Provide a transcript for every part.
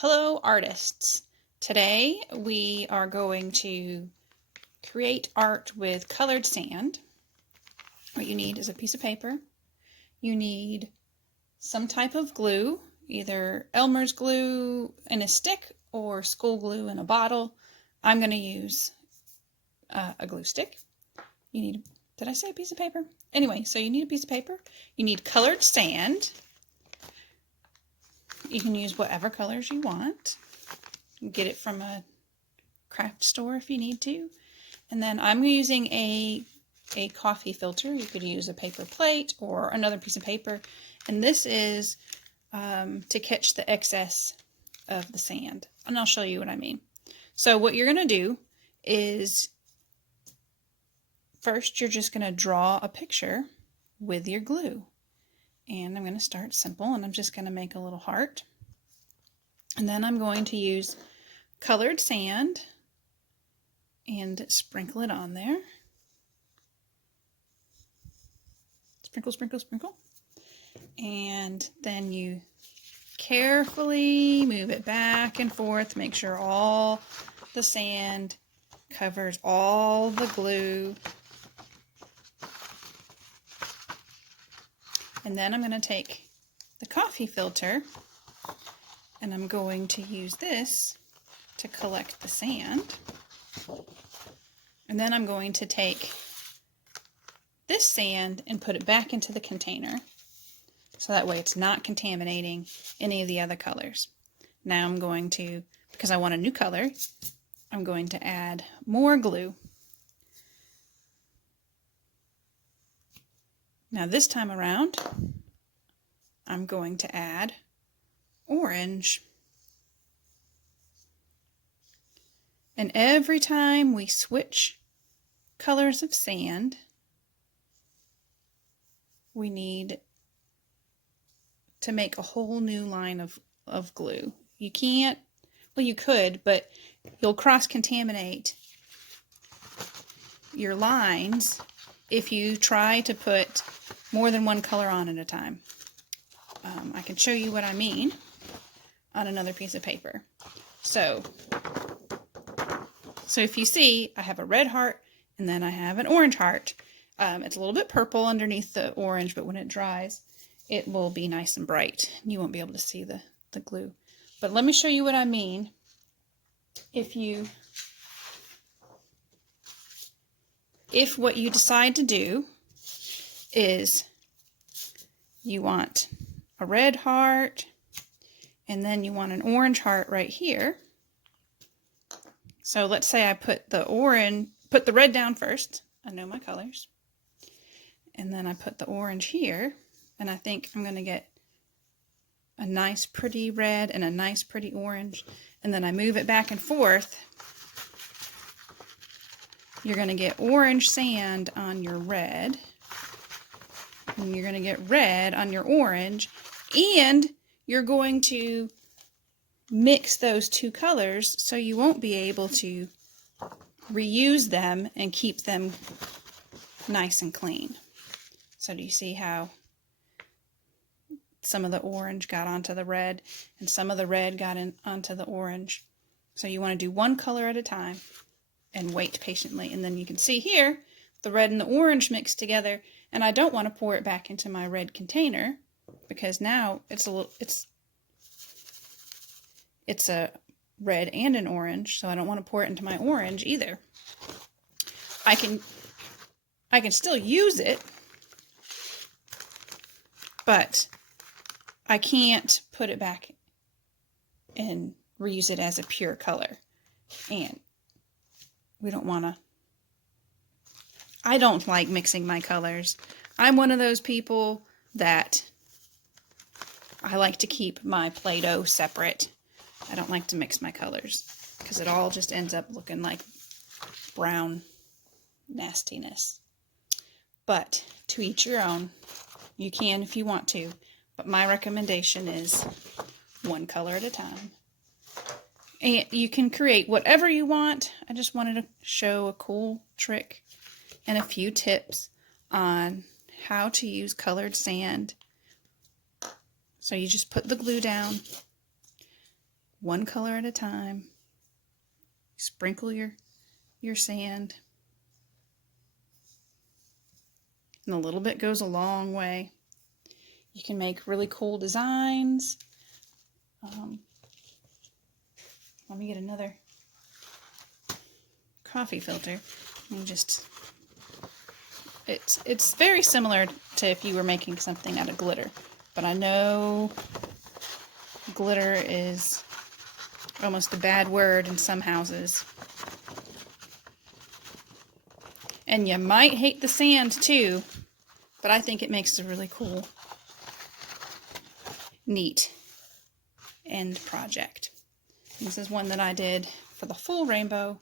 Hello artists! Today we are going to create art with colored sand. What you need is a piece of paper. You need some type of glue, either Elmer's glue in a stick or school glue in a bottle. I'm going to use a glue stick. You need, did I say a piece of paper? Anyway, so you need a piece of paper. You need colored sand. You can use whatever colors you want. You get it from a craft store if you need to. And then I'm using a coffee filter. You could use a paper plate or another piece of paper. And this is to catch the excess of the sand. And I'll show you what I mean. So what you're going to do is first you're just going to draw a picture with your glue. And I'm going to start simple, and I'm just going to make a little heart. And then I'm going to use colored sand and sprinkle it on there. Sprinkle, sprinkle, sprinkle. And then you carefully move it back and forth. Make sure all the sand covers all the glue. And then I'm going to take the coffee filter and I'm going to use this to collect the sand. And then I'm going to take this sand and put it back into the container. So that way it's not contaminating any of the other colors. Now I'm going to, because I want a new color, I'm going to add more glue. Now this time around, I'm going to add orange. And every time we switch colors of sand, we need to make a whole new line of glue. You can't, well you could, but you'll cross-contaminate your lines if you try to put more than one color on at a time. I can show you what I mean on another piece of paper. So if you see, I have a red heart and then I have an orange heart. It's a little bit purple underneath the orange, but when it dries, it will be nice and bright. You won't be able to see the glue. But let me show you what I mean. If what you decide to do is you want a red heart and then you want an orange heart right here. So let's say I put the red down first. I know my colors. And then I put the orange here, and I think I'm going to get a nice pretty red and a nice pretty orange. And then I move it back and forth. You're going to get orange sand on your red, and you're going to get red on your orange, and you're going to mix those two colors so you won't be able to reuse them and keep them nice and clean. So do you see how some of the orange got onto the red and some of the red got onto the orange? So you want to do one color at a time and wait patiently. And then you can see here the red and the orange mixed together, and I don't want to pour it back into my red container because now it's a red and an orange, so I don't want to pour it into my orange either. I can still use it, but I can't put it back and reuse it as a pure color. And we don't want to. I don't like mixing my colors. I'm one of those people that I like to keep my Play-Doh separate. I don't like to mix my colors because it all just ends up looking like brown nastiness. But to each your own. You can if you want to, but my recommendation is one color at a time. And you can create whatever you want. I just wanted to show a cool trick and a few tips on how to use colored sand. So you just put the glue down, one color at a time. Sprinkle your sand. And a little bit goes a long way. You can make really cool designs. Let me get another coffee filter and just, it's very similar to if you were making something out of glitter, but I know glitter is almost a bad word in some houses. And you might hate the sand too, but I think it makes a really cool, neat end project. This is one that I did for the full rainbow.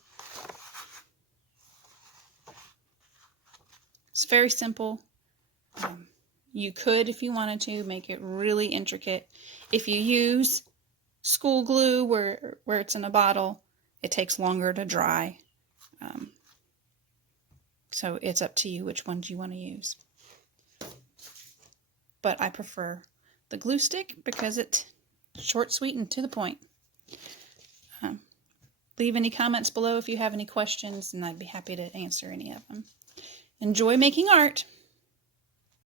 It's very simple. You could, if you wanted to, make it really intricate. If you use school glue where it's in a bottle, it takes longer to dry. So it's up to you which ones you want to use. But I prefer the glue stick because it's short, sweet, and to the point. Leave any comments below if you have any questions, and I'd be happy to answer any of them. Enjoy making art!